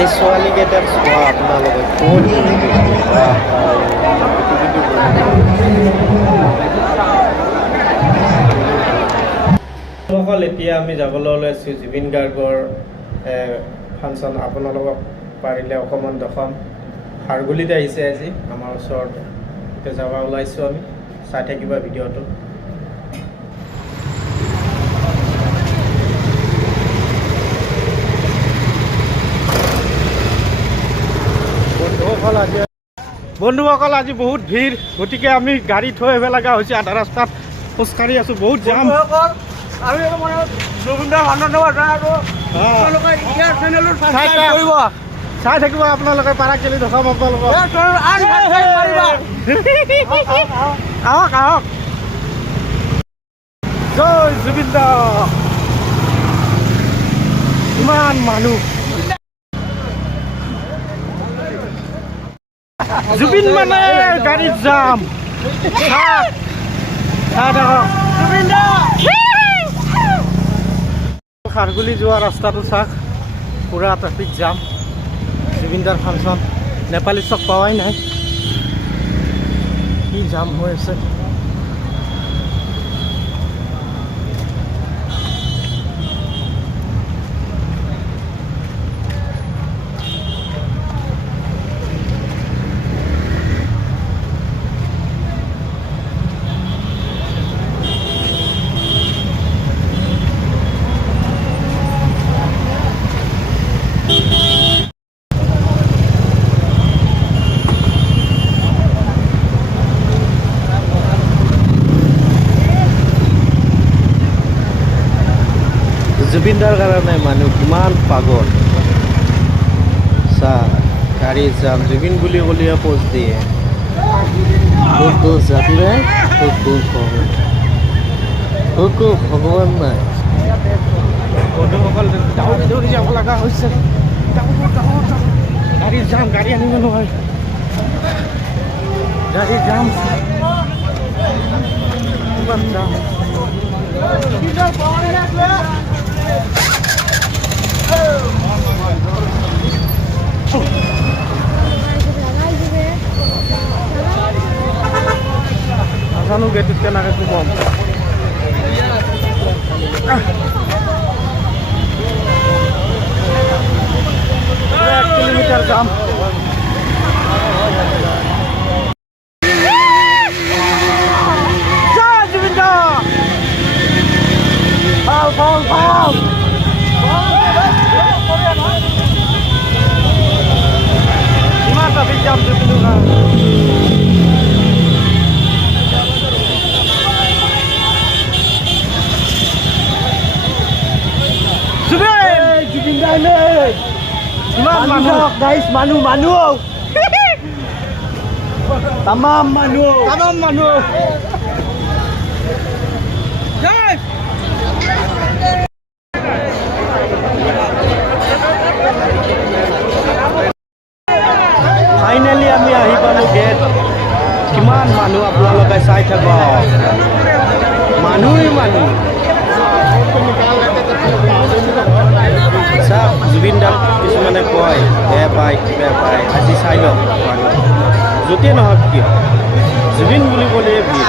এই ছোৱালীকেইটাক চোৱা আপোনালোকে ক'ত সকল এতিয়া আমি যাবলৈ ওলাইছোঁ জুবিন গাৰ্গৰ ফাংচন। আপোনালোকক পাৰিলে অকণমান দেখাম। খাৰগুলিত আহিছে আজি আমাৰ ওচৰতে, এতিয়া যাব ওলাইছোঁ আমি, চাই থাকিবা ভিডিঅ'টো। বন্ধুসকল আজি বহুত ভিৰ, গতিকে আমি গাড়ী থৈ আহিব লগা হৈছে। আধা ৰাস্তাত খোজকাঢ়ি আছোঁ, বহুত জাম। চাই থাকিব আপোনালোকে, পাৰা কেলি দেখাম আপোনালোকক। আহক আহক, জয় জুবিন দা। ইমান মানুহ, জুবিন মানে গাড়ীত যাম। খাৰগুলি যোৱা ৰাস্তাটো চাওক, পুৰা ট্ৰাফিক জাম। জুবিন দাৰ ফাংচন, নেপালী চক পাৱাই নাই, কি জাম হৈ আছে। জুবিনদাৰ কাৰণে মানুহ কিমান পাগল। চা গাড়ী যাম, জুবিন বুলি ক'লেও পোজ দিয়ে। ভগৱান নাই। বন্ধুসকল দৌৰি যাব লগা হৈছে, গাড়ী যাম, গাড়ী আনিব নোৱাৰে, গাড়ী যাম, কিমান যাম। নাজানো গেটত কেনেকৈ সোমাম। 1 কিলোমিটাৰ যাম। জয় জুবিন দা। ইমান ট্ৰাফিক জাম জুবিনৰ কাৰণে। Iman manuk guys, manu tamam manu guys. Finally আমি আহি পালো গেট। কিমান মানুহ আপোনালোকে চাই থাকক, মানুহ চাওক। জুবিন দাক কিছুমানে কয় বেয়া পায়, কিবা পায়, আজি চাই লওক মানুহ য'তেই নহওক কিয়, জুবিন বুলি ক'লে ভিৰ।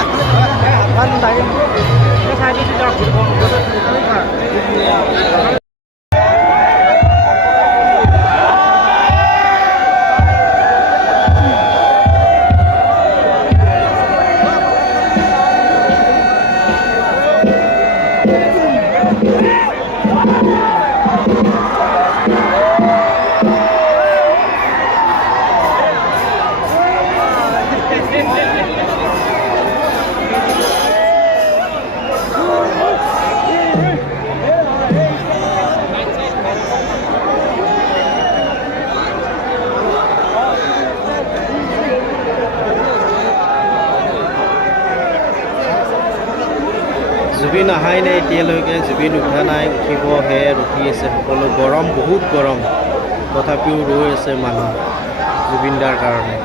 জুবিন অহাই নাই এতিয়ালৈকে, জুবিন উঠা নাই, উঠিবহে ৰখি আছে সকলো। গৰম, বহুত গৰম, তথাপিও ৰৈ আছে মানুহ জুবিন দাৰ কাৰণে।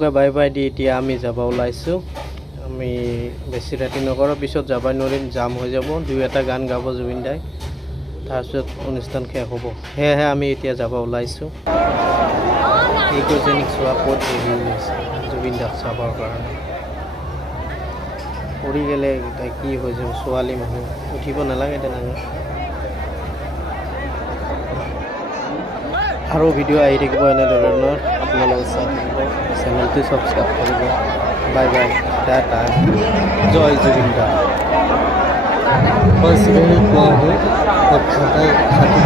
সকলোকে বাই বাই দি এতিয়া আমি যাব ওলাইছোঁ। আমি বেছি ৰাতি নকৰোঁ, পিছত যাবই নোৱাৰিম, জাম হৈ যাব। 2-এটা গান গাব জুবিন দাই, তাৰপিছত অনুষ্ঠান শেষ হ'ব। সেয়েহে আমি এতিয়া যাব ওলাইছোঁ। এইকেইজনীক চোৱা ক'ত বহি আছে জুবিন দাক চাবৰ কাৰণে। পৰি গ'লে এতিয়া কি হৈ যাব, ছোৱালী মানুহ উঠিব নালাগে তেনেকৈ। আৰু ভিডিঅ' আহি থাকিব এনেধৰণৰ, আপোনালোকে চাই থাকিব, চেনেলটো ছাবস্ক্ৰাইব কৰিব। বাই বাই, টাটা, জয় জুবিন দা। বছ यही दुआ है और खाता खाती